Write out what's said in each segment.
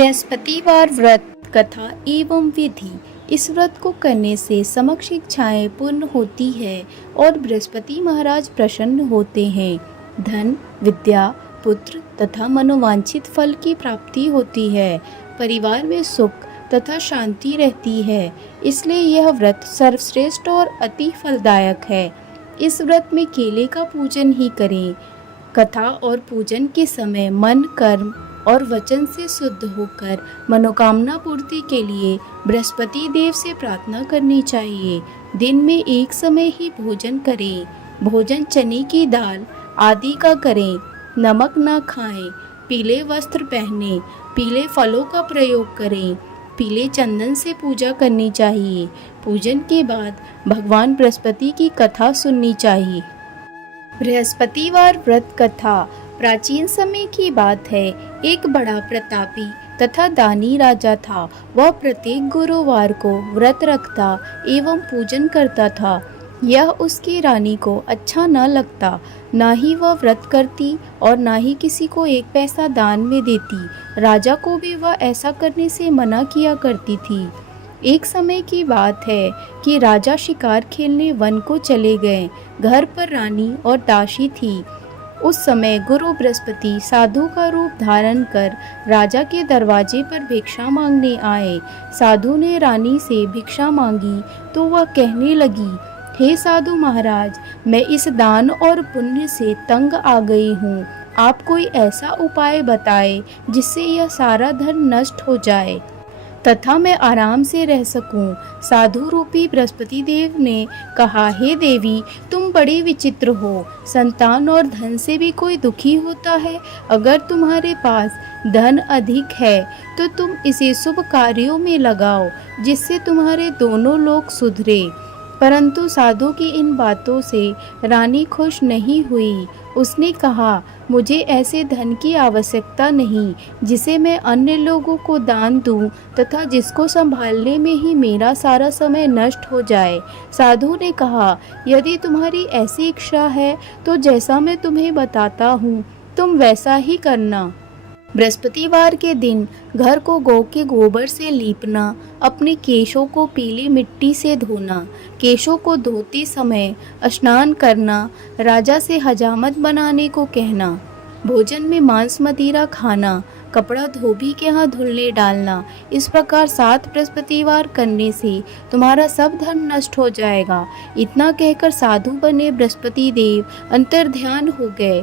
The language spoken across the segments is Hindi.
बृहस्पतिवार व्रत कथा एवं विधि। इस व्रत को करने से समक्ष इच्छाएं पूर्ण होती है और बृहस्पति महाराज प्रसन्न होते हैं। धन, विद्या, पुत्र तथा मनोवांछित फल की प्राप्ति होती है। परिवार में सुख तथा शांति रहती है। इसलिए यह व्रत सर्वश्रेष्ठ और अति फलदायक है। इस व्रत में केले का पूजन ही करें। कथा और पूजन के समय मन, कर्म और वचन से शुद्ध होकर मनोकामना पूर्ति के लिए बृहस्पति देव से प्रार्थना करनी चाहिए। दिन में एक समय ही भोजन करें। भोजन चने की दाल आदि का करें। नमक ना खाएं। पीले वस्त्र पहने। पीले फलों का प्रयोग करें। पीले चंदन से पूजा करनी चाहिए। पूजन के बाद भगवान बृहस्पति की कथा सुननी चाहिए। बृहस्पतिवार व्रत कथा प्राचीन समय की बात है। एक बड़ा प्रतापी तथा दानी राजा था। वह प्रत्येक गुरुवार को व्रत रखता एवं पूजन करता था। यह उसकी रानी को अच्छा न लगता। ना ही वह व्रत करती और ना ही किसी को एक पैसा दान में देती। राजा को भी वह ऐसा करने से मना किया करती थी। एक समय की बात है कि राजा शिकार खेलने वन को चले गए। घर पर रानी और दासी थी। उस समय गुरु बृहस्पति साधु का रूप धारण कर राजा के दरवाजे पर भिक्षा मांगने आए। साधु ने रानी से भिक्षा मांगी तो वह कहने लगी, हे साधु महाराज, मैं इस दान और पुण्य से तंग आ गई हूँ। आप कोई ऐसा उपाय बताएं जिससे यह सारा धन नष्ट हो जाए तथा मैं आराम से रह सकूं। साधु रूपी बृहस्पति देव ने कहा, हे देवी, तुम बड़े विचित्र हो। संतान और धन से भी कोई दुखी होता है। अगर तुम्हारे पास धन अधिक है तो तुम इसे शुभ कार्यों में लगाओ जिससे तुम्हारे दोनों लोग सुधरे। परंतु साधु की इन बातों से रानी खुश नहीं हुई। उसने कहा, मुझे ऐसे धन की आवश्यकता नहीं जिसे मैं अन्य लोगों को दान दूं तथा जिसको संभालने में ही मेरा सारा समय नष्ट हो जाए। साधु ने कहा, यदि तुम्हारी ऐसी इच्छा है तो जैसा मैं तुम्हें बताता हूँ तुम वैसा ही करना। बृहस्पतिवार के दिन घर को गौ के गोबर से लीपना। अपने केशों को पीली मिट्टी से धोना। केशों को धोते समय स्नान करना। राजा से हजामत बनाने को कहना। भोजन में मांस मदिरा खाना। कपड़ा धोबी के यहाँ धुलने डालना। इस प्रकार 7 बृहस्पतिवार करने से तुम्हारा सब धन नष्ट हो जाएगा। इतना कहकर साधु बने बृहस्पति देव अंतर्ध्यान हो गए।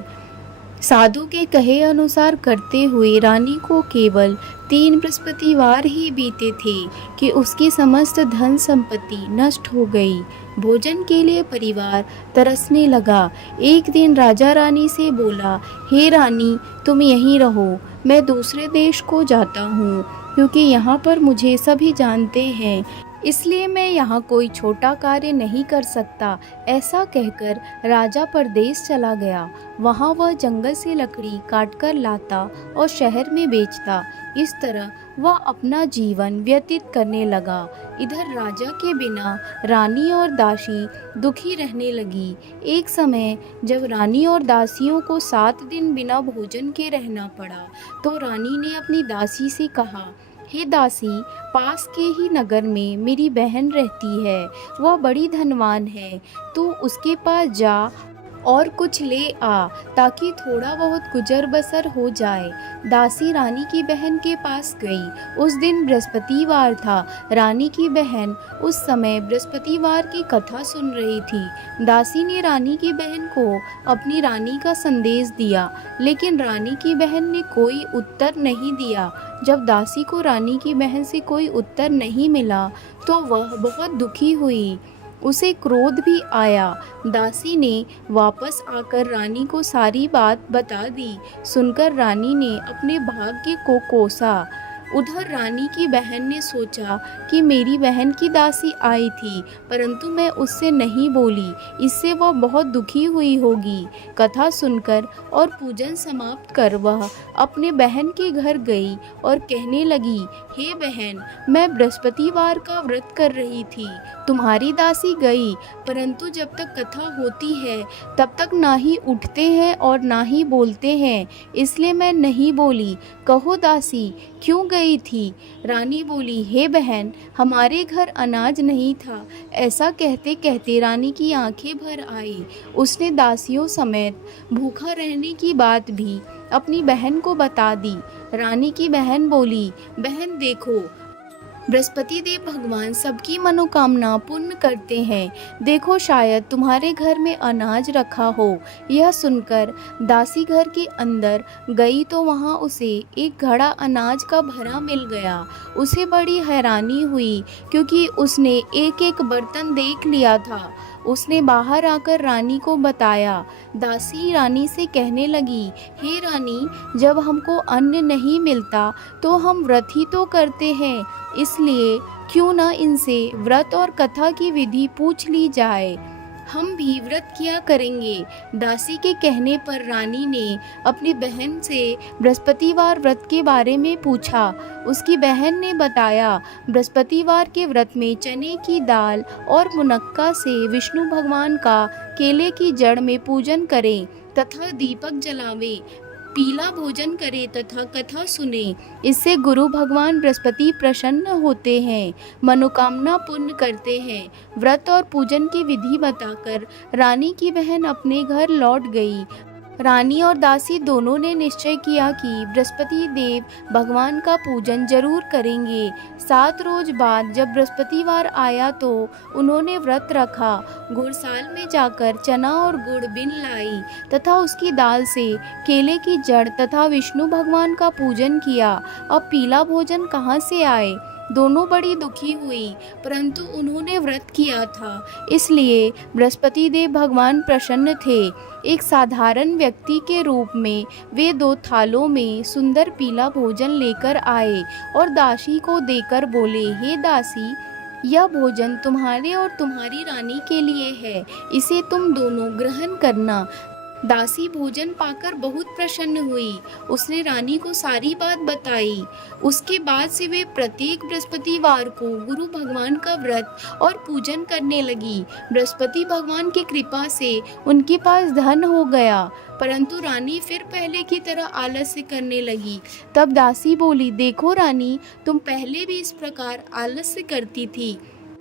साधु के कहे अनुसार करते हुए रानी को केवल 3 बृहस्पतिवार ही बीते थे कि उसकी समस्त धन संपत्ति नष्ट हो गई। भोजन के लिए परिवार तरसने लगा। एक दिन राजा रानी से बोला, हे रानी, तुम यहीं रहो, मैं दूसरे देश को जाता हूँ क्योंकि यहाँ पर मुझे सभी जानते हैं, इसलिए मैं यहाँ कोई छोटा कार्य नहीं कर सकता। ऐसा कहकर राजा परदेश चला गया। वहाँ वह जंगल से लकड़ी काटकर लाता और शहर में बेचता। इस तरह वह अपना जीवन व्यतीत करने लगा। इधर राजा के बिना रानी और दासी दुखी रहने लगी। एक समय जब रानी और दासियों को 7 दिन बिना भोजन के रहना पड़ा तो रानी ने अपनी दासी से कहा, हे दासी, पास के ही नगर में मेरी बहन रहती है। वह बड़ी धनवान है। तू उसके पास जा और कुछ ले आ ताकि थोड़ा बहुत गुजर बसर हो जाए। दासी रानी की बहन के पास गई। उस दिन बृहस्पतिवार था। रानी की बहन उस समय बृहस्पतिवार की कथा सुन रही थी। दासी ने रानी की बहन को अपनी रानी का संदेश दिया, लेकिन रानी की बहन ने कोई उत्तर नहीं दिया। जब दासी को रानी की बहन से कोई उत्तर नहीं मिला तो वह बहुत दुखी हुई। उसे क्रोध भी आया। दासी ने वापस आकर रानी को सारी बात बता दी। सुनकर रानी ने अपने भाग्य को कोसा। उधर रानी की बहन ने सोचा कि मेरी बहन की दासी आई थी परंतु मैं उससे नहीं बोली, इससे वह बहुत दुखी हुई होगी। कथा सुनकर और पूजन समाप्त कर वह अपने बहन के घर गई और कहने लगी, हे बहन, मैं बृहस्पतिवार का व्रत कर रही थी। तुम्हारी दासी गई परंतु जब तक कथा होती है तब तक ना ही उठते हैं और ना ही बोलते हैं, इसलिए मैं नहीं बोली। कहो दासी, क्यों गई थी? रानी बोली, हे बहन, हमारे घर अनाज नहीं था। ऐसा कहते कहते रानी की आंखें भर आई। उसने दासियों समेत भूखा रहने की बात भी अपनी बहन को बता दी। रानी की बहन बोली, बहन देखो, बृहस्पति देव भगवान सबकी मनोकामना पूर्ण करते हैं। देखो, शायद तुम्हारे घर में अनाज रखा हो। यह सुनकर दासी घर के अंदर गई तो वहां उसे एक घड़ा अनाज का भरा मिल गया। उसे बड़ी हैरानी हुई क्योंकि उसने एक एक बर्तन देख लिया था। उसने बाहर आकर रानी को बताया। दासी रानी से कहने लगी, हे रानी, जब हमको अन्न नहीं मिलता तो हम व्रत ही तो करते हैं, इसलिए क्यों न इनसे व्रत और कथा की विधि पूछ ली जाए। हम भी व्रत किया करेंगे। दासी के कहने पर रानी ने अपनी बहन से बृहस्पतिवार व्रत के बारे में पूछा। उसकी बहन ने बताया, बृहस्पतिवार के व्रत में चने की दाल और मुनक्का से विष्णु भगवान का केले की जड़ में पूजन करें तथा दीपक जलावे, पीला भोजन करे तथा कथा सुने। इससे गुरु भगवान बृहस्पति प्रसन्न होते हैं, मनोकामना पूर्ण करते हैं। व्रत और पूजन की विधि बताकर रानी की बहन अपने घर लौट गई। रानी और दासी दोनों ने निश्चय किया कि बृहस्पति देव भगवान का पूजन जरूर करेंगे। 7 रोज बाद जब बृहस्पतिवार आया तो उन्होंने व्रत रखा। घुड़साल में जाकर चना और गुड़ बिन लाई तथा उसकी दाल से केले की जड़ तथा विष्णु भगवान का पूजन किया। अब पीला भोजन कहाँ से आए? दोनों बड़ी दुखी हुई, परंतु उन्होंने व्रत किया था, इसलिए बृहस्पति देव भगवान प्रसन्न थे। एक साधारण व्यक्ति के रूप में वे 2 थालों में सुंदर पीला भोजन लेकर आए और दासी को देकर बोले, हे दासी, यह भोजन तुम्हारे और तुम्हारी रानी के लिए है, इसे तुम दोनों ग्रहण करना। दासी भोजन पाकर बहुत प्रसन्न हुई। उसने रानी को सारी बात बताई। उसके बाद से वे प्रत्येक बृहस्पतिवार को गुरु भगवान का व्रत और पूजन करने लगी। बृहस्पति भगवान की कृपा से उनके पास धन हो गया, परंतु रानी फिर पहले की तरह आलस्य करने लगी। तब दासी बोली, देखो रानी, तुम पहले भी इस प्रकार आलस्य करती थी।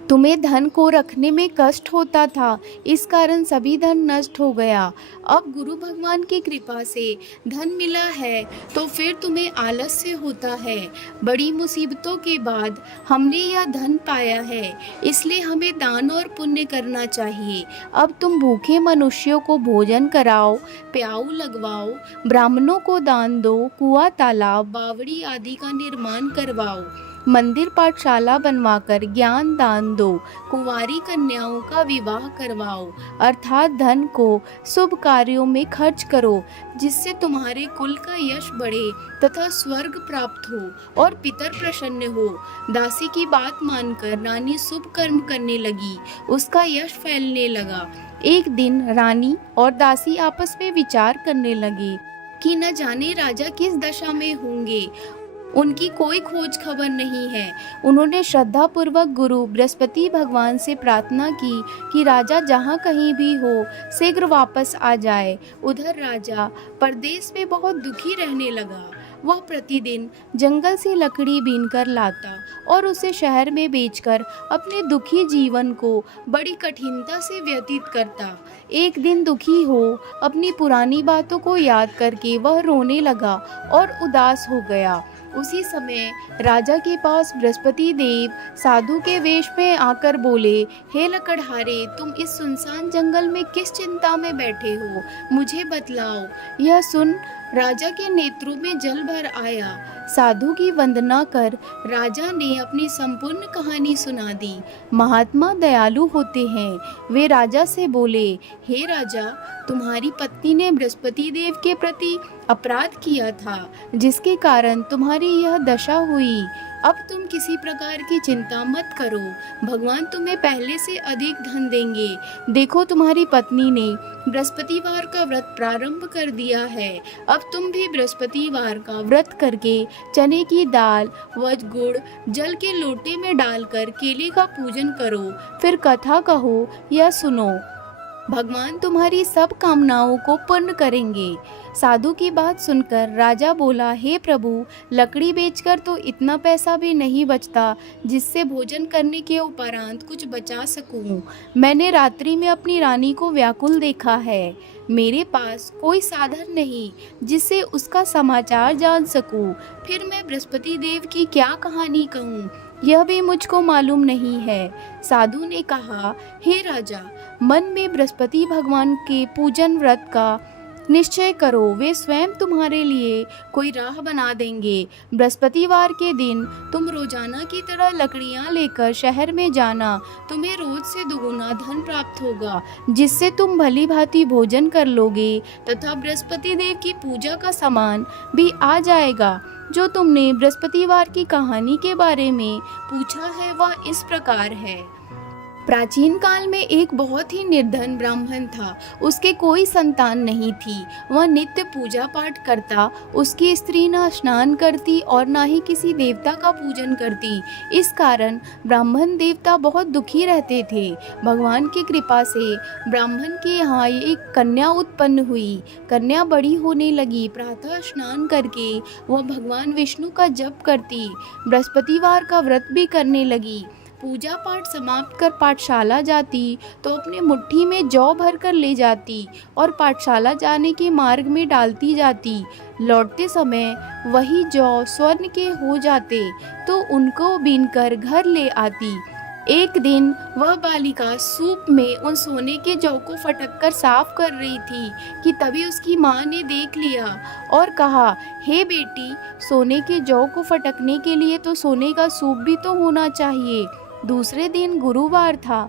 तुम्हें धन को रखने में कष्ट होता था, इस कारण सभी धन नष्ट हो गया। अब गुरु भगवान की कृपा से धन मिला है तो फिर तुम्हें आलस्य होता है। बड़ी मुसीबतों के बाद हमने यह धन पाया है, इसलिए हमें दान और पुण्य करना चाहिए। अब तुम भूखे मनुष्यों को भोजन कराओ, प्याऊ लगवाओ, ब्राह्मणों को दान दो, कुआं तालाब बावड़ी आदि का निर्माण करवाओ, मंदिर पाठशाला बनवाकर ज्ञान दान दो, कुंवारी कन्याओं का विवाह करवाओ, अर्थात धन को शुभ कार्यों में खर्च करो, जिससे तुम्हारे कुल का यश बढ़े तथा स्वर्ग प्राप्त हो और पितर प्रसन्न हो। दासी की बात मानकर रानी शुभ कर्म करने लगी, उसका यश फैलने लगा। एक दिन रानी और दासी आपस में विचार करने लगे कि न जाने राजा किस दशा में होंगे, उनकी कोई खोज खबर नहीं है। उन्होंने श्रद्धा पूर्वक गुरु बृहस्पति भगवान से प्रार्थना की कि राजा जहाँ कहीं भी हो शीघ्र वापस आ जाए। उधर राजा परदेश में बहुत दुखी रहने लगा। वह प्रतिदिन जंगल से लकड़ी बीनकर लाता और उसे शहर में बेचकर अपने दुखी जीवन को बड़ी कठिनता से व्यतीत करता। एक दिन दुखी हो अपनी पुरानी बातों को याद करके वह रोने लगा और उदास हो गया। उसी समय राजा के पास बृहस्पति देव साधु के वेश में आकर बोले, हे लकड़हारे, तुम इस सुनसान जंगल में किस चिंता में बैठे हो, मुझे बतलाओ। यह सुन राजा के नेत्रों में जल भर आया। साधु की वंदना कर राजा ने अपनी संपूर्ण कहानी सुना दी। महात्मा दयालु होते हैं। वे राजा से बोले, हे राजा, तुम्हारी पत्नी ने बृहस्पति देव के प्रति अपराध किया था, जिसके कारण तुम्हारी यह दशा हुई। अब तुम किसी प्रकार की चिंता मत करो, भगवान तुम्हें पहले से अधिक धन देंगे। देखो, तुम्हारी पत्नी ने बृहस्पतिवार का व्रत प्रारंभ कर दिया है। अब तुम भी बृहस्पतिवार का व्रत करके चने की दाल व गुड़ जल के लोटे में डालकर केले का पूजन करो, फिर कथा कहो या सुनो। भगवान तुम्हारी सब कामनाओं को पूर्ण करेंगे। साधु की बात सुनकर राजा बोला, हे प्रभु, लकड़ी बेचकर तो इतना पैसा भी नहीं बचता जिससे भोजन करने के उपरांत कुछ बचा सकूं। मैंने रात्रि में अपनी रानी को व्याकुल देखा है। मेरे पास कोई साधन नहीं जिससे उसका समाचार जान सकूं। फिर मैं बृहस्पति देव की क्या कहानी कहूँ, यह भी मुझको मालूम नहीं है। साधु ने कहा, हे राजा, मन में बृहस्पति भगवान के पूजन व्रत का निश्चय करो, वे स्वयं तुम्हारे लिए कोई राह बना देंगे। बृहस्पतिवार के दिन तुम रोजाना की तरह लकड़ियां लेकर शहर में जाना। तुम्हें रोज से दुगुना धन प्राप्त होगा, जिससे तुम भली भांति भोजन कर लोगे तथा बृहस्पति देव की पूजा का सामान भी आ जाएगा। जो तुमने बृहस्पतिवार की कहानी के बारे में पूछा है वह इस प्रकार है। प्राचीन काल में एक बहुत ही निर्धन ब्राह्मण था। उसके कोई संतान नहीं थी। वह नित्य पूजा पाठ करता। उसकी स्त्री न स्नान करती और न ही किसी देवता का पूजन करती। इस कारण ब्राह्मण देवता बहुत दुखी रहते थे। भगवान की कृपा से ब्राह्मण के यहाँ एक कन्या उत्पन्न हुई। कन्या बड़ी होने लगी। प्रातः स्नान करके वह भगवान विष्णु का जप करती। बृहस्पतिवार का व्रत भी करने लगी। पूजा पाठ समाप्त कर पाठशाला जाती तो अपने मुट्ठी में जौ भर कर ले जाती और पाठशाला जाने के मार्ग में डालती जाती। लौटते समय वही जौ स्वर्ण के हो जाते तो उनको बीनकर घर ले आती। एक दिन वह बालिका सूप में उन सोने के जौ को फटक कर साफ कर रही थी कि तभी उसकी माँ ने देख लिया और कहा, हे बेटी, सोने के जौ को फटकने के लिए तो सोने का सूप भी तो होना चाहिए। दूसरे दिन गुरुवार था।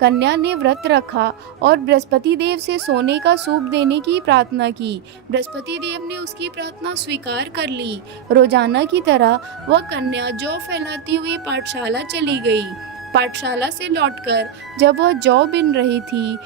कन्या ने व्रत रखा और बृहस्पति देव से सोने का सूप देने की प्रार्थना की। बृहस्पति देव ने उसकी प्रार्थना स्वीकार कर ली। रोजाना की तरह वह कन्या जौ फैलाती हुई पाठशाला चली गई। पाठशाला से लौटकर जब वह जौ बिन रही थी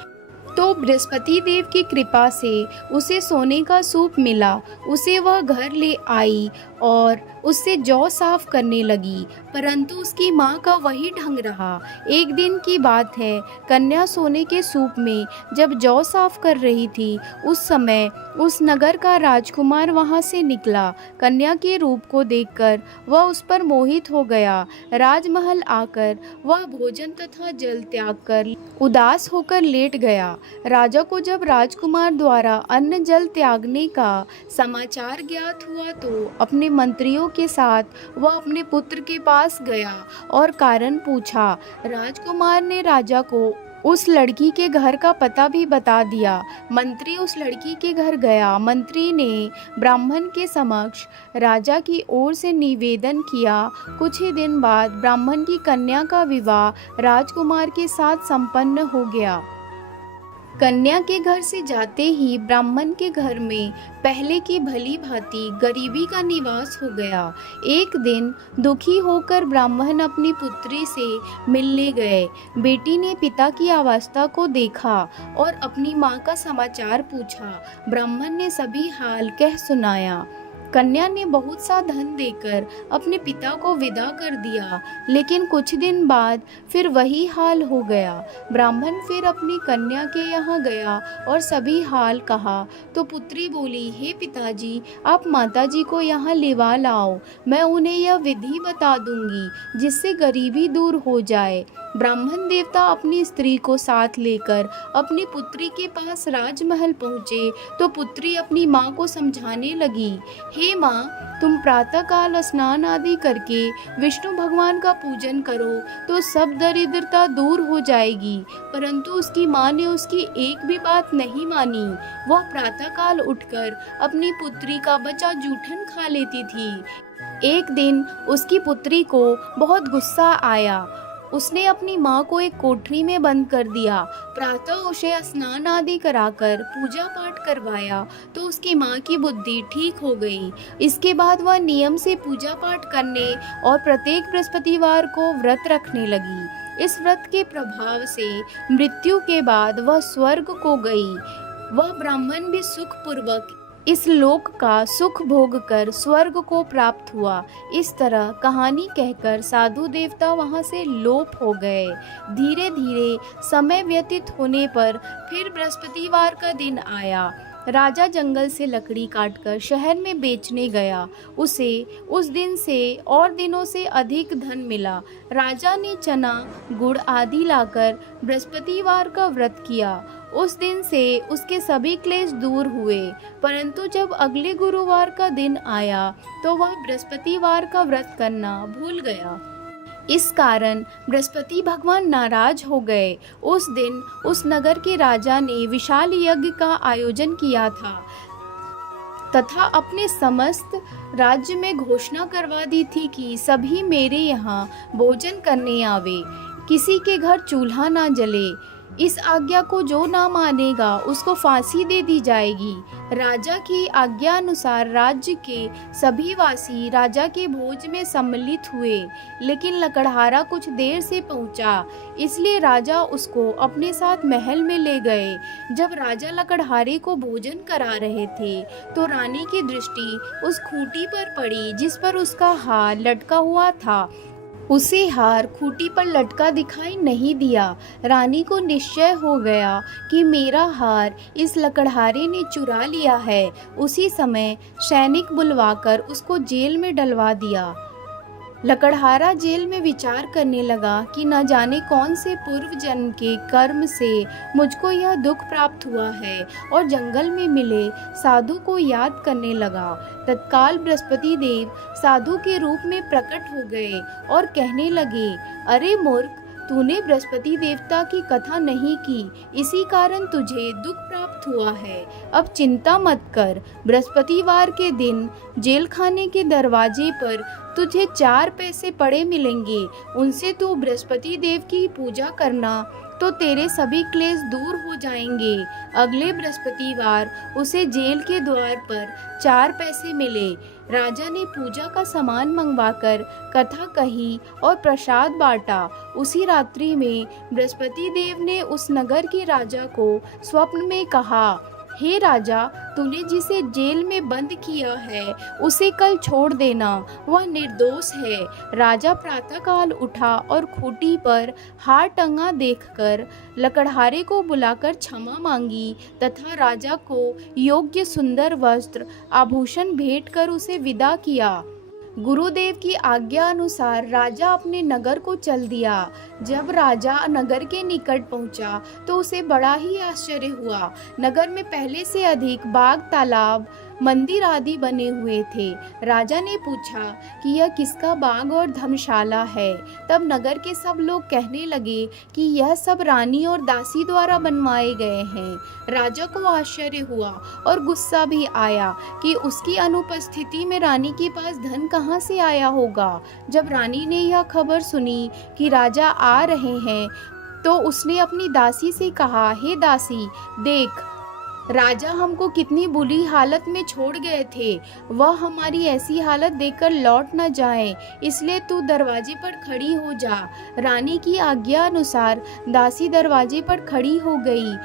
तो बृहस्पति देव की कृपा से उसे सोने का सूप मिला। उसे वह घर ले आई और उससे जौ साफ करने लगी, परंतु उसकी माँ का वही ढंग रहा। एक दिन की बात है, कन्या सोने के सूप में जब जौ साफ कर रही थी, उस समय उस नगर का राजकुमार वहाँ से निकला। कन्या के रूप को देखकर वह उस पर मोहित हो गया। राजमहल आकर वह भोजन तथा जल त्याग कर उदास होकर लेट गया। राजा को जब राजकुमार द्वारा अन्न जल त्यागने का समाचार ज्ञात हुआ तो अपने मंत्रियों के साथ वह अपने पुत्र के पास गया और कारण पूछा। राजकुमार ने राजा को उस लड़की के घर का पता भी बता दिया। मंत्री उस लड़की के घर गया। मंत्री ने ब्राह्मण के समक्ष राजा की ओर से निवेदन किया। कुछ ही दिन बाद ब्राह्मण की कन्या का विवाह राजकुमार के साथ संपन्न हो गया। कन्या के घर से जाते ही ब्राह्मण के घर में पहले की भली भांति गरीबी का निवास हो गया। एक दिन दुखी होकर ब्राह्मण अपनी पुत्री से मिलने गए। बेटी ने पिता की अवस्था को देखा और अपनी माँ का समाचार पूछा। ब्राह्मण ने सभी हाल कह सुनाया। कन्या ने बहुत सा धन देकर अपने पिता को विदा कर दिया, लेकिन कुछ दिन बाद फिर वही हाल हो गया। ब्राह्मण फिर अपनी कन्या के यहाँ गया और सभी हाल कहा तो पुत्री बोली, हे पिताजी, आप माताजी को यहाँ लेवा लाओ, मैं उन्हें यह विधि बता दूंगी जिससे गरीबी दूर हो जाए। ब्राह्मण देवता अपनी स्त्री को साथ लेकर अपनी पुत्री के पास राजमहल पहुँचे तो पुत्री अपनी माँ को समझाने लगी, हे माँ, तुम प्रातःकाल स्नान आदि करके विष्णु भगवान का पूजन करो तो सब दरिद्रता दूर हो जाएगी। परंतु उसकी माँ ने उसकी एक भी बात नहीं मानी। वह प्रातःकाल उठकर अपनी पुत्री का बचा जूठन खा लेती थी। एक दिन उसकी पुत्री को बहुत गुस्सा आया। उसने अपनी माँ को एक कोठरी में बंद कर दिया। प्रातः उसे स्नान आदि कराकर पूजा पाठ करवाया तो उसकी माँ की बुद्धि ठीक हो गई। इसके बाद वह नियम से पूजा पाठ करने और प्रत्येक बृहस्पतिवार को व्रत रखने लगी। इस व्रत के प्रभाव से मृत्यु के बाद वह स्वर्ग को गई। वह ब्राह्मण भी सुख पूर्वक इस लोक का सुख भोग कर स्वर्ग को प्राप्त हुआ। इस तरह कहानी कहकर साधु देवता वहाँ से लोप हो गए। धीरे धीरे समय व्यतीत होने पर फिर बृहस्पतिवार का दिन आया। राजा जंगल से लकड़ी काटकर शहर में बेचने गया। उसे उस दिन से और दिनों से अधिक धन मिला। राजा ने चना गुड़ आदि लाकर बृहस्पतिवार का व्रत किया। उस दिन से उसके सभी क्लेश दूर हुए। परंतु जब अगले गुरुवार का दिन आया तो वह बृहस्पतिवार का व्रत करना भूल गया। इस कारण बृहस्पति भगवान नाराज हो गए। उस दिन उस नगर के राजा ने विशाल यज्ञ का आयोजन किया था तथा अपने समस्त राज्य में घोषणा करवा दी थी कि सभी मेरे यहाँ भोजन करने आवे, किसी के घर चूल्हा ना जले। इस आज्ञा को जो ना मानेगा उसको फांसी दे दी जाएगी। राजा की आज्ञा अनुसार राज्य के सभी वासी राजा के भोज में सम्मिलित हुए, लेकिन लकड़हारा कुछ देर से पहुंचा, इसलिए राजा उसको अपने साथ महल में ले गए। जब राजा लकड़हारे को भोजन करा रहे थे तो रानी की दृष्टि उस खूंटी पर पड़ी जिस पर उसका हार लटका हुआ था। उसे हार खूंटी पर लटका दिखाई नहीं दिया। रानी को निश्चय हो गया कि मेरा हार इस लकड़हारे ने चुरा लिया है। उसी समय सैनिक बुलवाकर उसको जेल में डलवा दिया। लकड़हारा जेल में विचार करने लगा कि न जाने कौन से पूर्व जन्म के कर्म से मुझको यह दुख प्राप्त हुआ है, और जंगल में मिले साधु को याद करने लगा। तत्काल बृहस्पति देव साधु के रूप में प्रकट हो गए और कहने लगे, अरे मूर्ख, तूने बृहस्पति देवता की कथा नहीं की, इसी कारण तुझे दुख प्राप्त हुआ है। अब चिंता मत कर, बृहस्पतिवार के दिन जेल खाने के दरवाजे पर तुझे 4 पैसे पड़े मिलेंगे। उनसे तू बृहस्पति देव की पूजा करना तो तेरे सभी क्लेश दूर हो जाएंगे। अगले बृहस्पतिवार उसे जेल के द्वार पर 4 पैसे मिले। राजा ने पूजा का सामान मंगवाकर कथा कही और प्रसाद बांटा। उसी रात्रि में बृहस्पति देव ने उस नगर के राजा को स्वप्न में कहा, हे राजा, तूने जिसे जेल में बंद किया है उसे कल छोड़ देना, वह निर्दोष है। राजा प्रातःकाल उठा और खूंटी पर हार टंगा देखकर लकड़हारे को बुलाकर क्षमा मांगी तथा राजा को योग्य सुंदर वस्त्र आभूषण भेंट कर उसे विदा किया। गुरुदेव की आज्ञा अनुसार राजा अपने नगर को चल दिया। जब राजा नगर के निकट पहुंचा तो उसे बड़ा ही आश्चर्य हुआ। नगर में पहले से अधिक बाग, तालाब, मंदिर आदि बने हुए थे। राजा ने पूछा कि यह किसका बाग और धर्मशाला है। तब नगर के सब लोग कहने लगे कि यह सब रानी और दासी द्वारा बनवाए गए हैं। राजा को आश्चर्य हुआ और गुस्सा भी आया कि उसकी अनुपस्थिति में रानी के पास धन कहाँ से आया होगा। जब रानी ने यह खबर सुनी कि राजा आ रहे हैं तो उसने अपनी दासी से कहा, हे दासी, देख, राजा हमको कितनी बुरी हालत में छोड़ गए थे। वह हमारी ऐसी हालत देखकर लौट न जाए, इसलिए तू दरवाजे पर खड़ी हो जा। रानी की आज्ञा अनुसार दासी दरवाजे पर खड़ी हो गई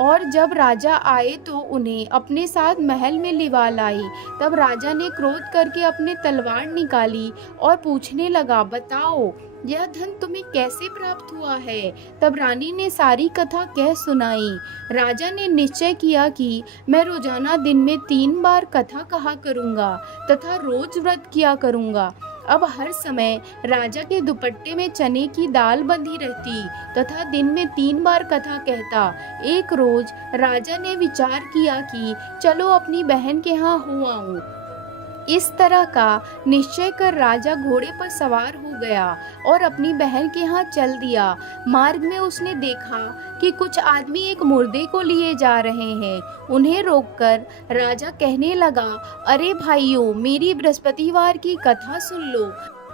और जब राजा आए तो उन्हें अपने साथ महल में लिवा लाई। तब राजा ने क्रोध करके अपनी तलवार निकाली और पूछने लगा, बताओ, यह धन तुम्हें कैसे प्राप्त हुआ है। तब रानी ने सारी कथा कह सुनाई। राजा ने निश्चय किया कि मैं रोजाना दिन में 3 बार कथा कहा करूँगा तथा रोज व्रत किया करूँगा। अब हर समय राजा के दुपट्टे में चने की दाल बंधी रहती तथा दिन में 3 बार कथा कहता। एक रोज राजा ने विचार किया कि चलो अपनी बहन के यहाँ हो आऊं। इस तरह का निश्चय कर राजा घोड़े पर सवार हो गया और अपनी बहन के यहाँ चल दिया। मार्ग में उसने देखा कि कुछ आदमी एक मुर्दे को लिए जा रहे हैं। उन्हें रोककर राजा कहने लगा, अरे भाइयों, मेरी बृहस्पतिवार की कथा सुन लो।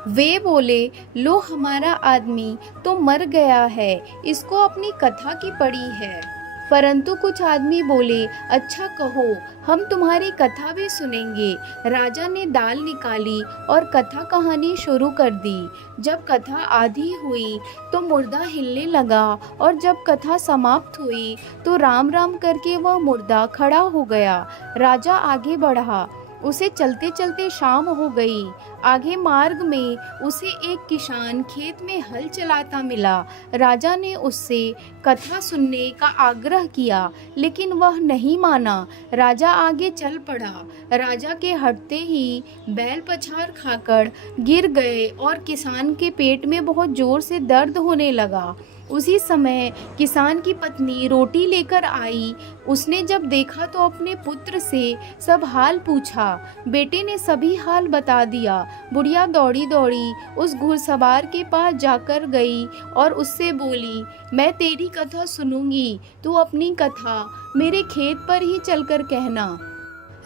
वे बोले, लो, हमारा आदमी तो मर गया है, इसको अपनी कथा की पड़ी है। परंतु कुछ आदमी बोले, अच्छा कहो, हम तुम्हारी कथा भी सुनेंगे। राजा ने दाल निकाली और कथा कहानी शुरू कर दी। जब कथा आधी हुई तो मुर्दा हिलने लगा और जब कथा समाप्त हुई तो राम राम करके वह मुर्दा खड़ा हो गया। राजा आगे बढ़ा। उसे चलते चलते शाम हो गई। आगे मार्ग में उसे एक किसान खेत में हल चलाता मिला। राजा ने उससे कथा सुनने का आग्रह किया, लेकिन वह नहीं माना। राजा आगे चल पड़ा। राजा के हटते ही बैल पछाड़ खाकर गिर गए और किसान के पेट में बहुत जोर से दर्द होने लगा। उसी समय किसान की पत्नी रोटी लेकर आई। उसने जब देखा तो अपने पुत्र से सब हाल पूछा। बेटे ने सभी हाल बता दिया। बुढ़िया दौड़ी दौड़ी उस घुड़सवार के पास जाकर गई और उससे बोली, मैं तेरी कथा सुनूंगी, तू अपनी कथा मेरे खेत पर ही चलकर कहना।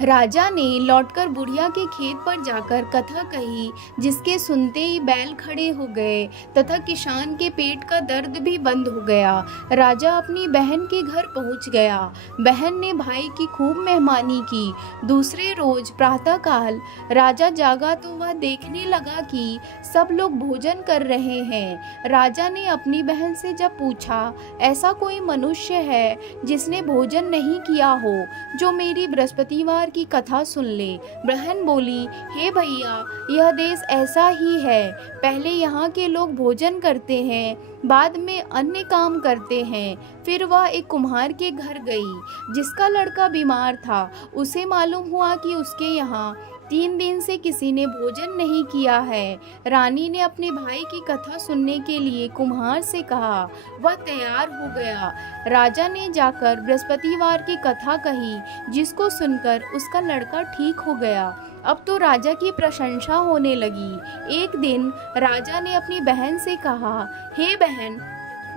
राजा ने लौटकर बुढ़िया के खेत पर जाकर कथा कही, जिसके सुनते ही बैल खड़े हो गए तथा किसान के पेट का दर्द भी बंद हो गया। राजा अपनी बहन के घर पहुंच गया। बहन ने भाई की खूब मेहमानी की। दूसरे रोज प्रातःकाल राजा जागा तो वह देखने लगा कि सब लोग भोजन कर रहे हैं। राजा ने अपनी बहन से जब पूछा, ऐसा कोई मनुष्य है जिसने भोजन नहीं किया हो, जो मेरी बृहस्पतिवार की कथा सुन ले। बहन बोली, हे भैया, यह देश ऐसा ही है। पहले यहाँ के लोग भोजन करते हैं, बाद में अन्य काम करते हैं। फिर वह एक कुम्हार के घर गई, जिसका लड़का बीमार था। उसे मालूम हुआ कि उसके यहाँ 3 दिन से किसी ने भोजन नहीं किया है। रानी ने अपने भाई की कथा सुनने के लिए कुम्हार से कहा। वह तैयार हो गया। राजा ने जाकर बृहस्पतिवार की कथा कही, जिसको सुनकर उसका लड़का ठीक हो गया। अब तो राजा की प्रशंसा होने लगी। एक दिन राजा ने अपनी बहन से कहा, हे बहन,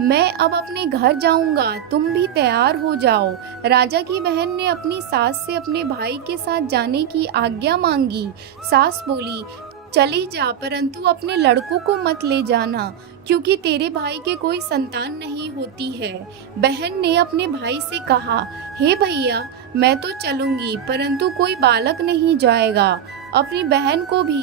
मैं अब अपने घर जाऊंगा, तुम भी तैयार हो जाओ। राजा की बहन ने अपनी सास से अपने भाई के साथ जाने की आज्ञा मांगी। सास बोली, चली जा, परंतु अपने लड़कों को मत ले जाना, क्योंकि तेरे भाई के कोई संतान नहीं होती है। बहन ने अपने भाई से कहा, हे भैया, मैं तो चलूंगी, परंतु कोई बालक नहीं जाएगा। अपनी बहन को भी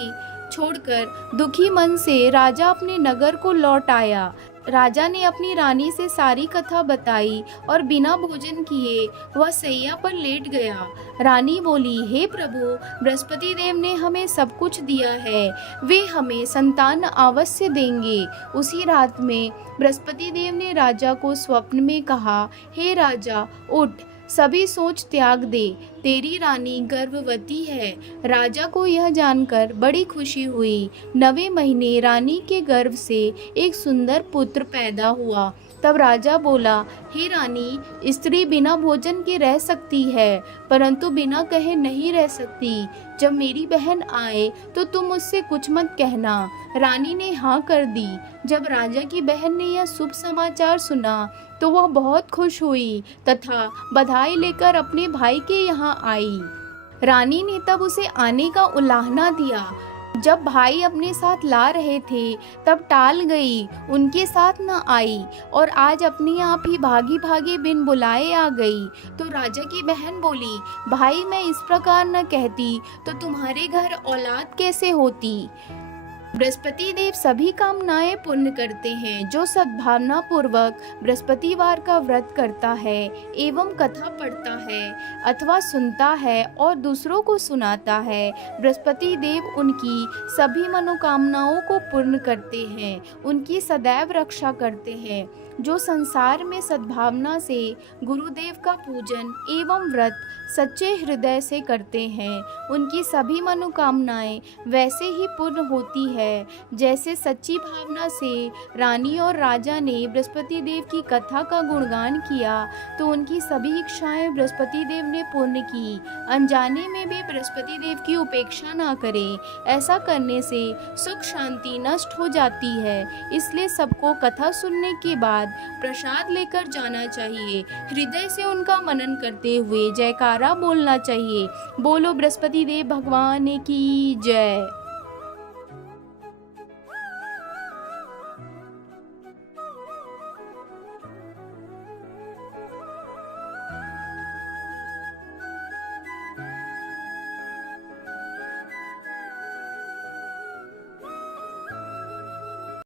छोड़कर दुखी मन से राजा अपने नगर को लौट आया। राजा ने अपनी रानी से सारी कथा बताई और बिना भोजन किए वह सैया पर लेट गया। रानी बोली, हे प्रभु, बृहस्पति देव ने हमें सब कुछ दिया है, वे हमें संतान अवश्य देंगे। उसी रात में बृहस्पति देव ने राजा को स्वप्न में कहा, हे राजा, उठ, सभी सोच त्याग दे, तेरी रानी गर्भवती है। राजा को यह जानकर बड़ी खुशी हुई। 9वें महीने रानी के गर्भ से एक सुंदर पुत्र पैदा हुआ। तब राजा बोला, हे रानी, स्त्री बिना भोजन के रह सकती है, परंतु बिना कहे नहीं रह सकती। जब मेरी बहन आए तो तुम मुझसे कुछ मत कहना। रानी ने हाँ कर दी। जब राजा की बहन ने यह शुभ समाचार सुना तो वह बहुत खुश हुई तथा बधाई लेकर अपने भाई के यहाँ आई। रानी ने तब उसे आने का उलाहना दिया। जब भाई अपने साथ ला रहे थे तब टाल गई, उनके साथ न आई और आज अपने आप ही भागी भागी बिन बुलाए आ गई। तो राजा की बहन बोली, भाई, मैं इस प्रकार न कहती तो तुम्हारे घर औलाद कैसे होती। बृहस्पति देव सभी कामनाएं पूर्ण करते हैं। जो सद्भावना पूर्वक बृहस्पतिवार का व्रत करता है एवं कथा पढ़ता है अथवा सुनता है और दूसरों को सुनाता है, बृहस्पति देव उनकी सभी मनोकामनाओं को पूर्ण करते हैं, उनकी सदैव रक्षा करते हैं। जो संसार में सद्भावना से गुरुदेव का पूजन एवं व्रत सच्चे हृदय से करते हैं, उनकी सभी मनोकामनाएं वैसे ही पूर्ण होती है जैसे सच्ची भावना से रानी और राजा ने बृहस्पति देव की कथा का गुणगान किया तो उनकी सभी इच्छाएं बृहस्पति देव ने पूर्ण की। अनजाने में भी बृहस्पति देव की उपेक्षा ना करें, ऐसा करने से सुख शांति नष्ट हो जाती है। इसलिए सबको कथा सुनने के बाद प्रसाद लेकर जाना चाहिए। हृदय से उनका मनन करते हुए जयकारा बोलना चाहिए। बोलो बृहस्पति देव भगवान की जय।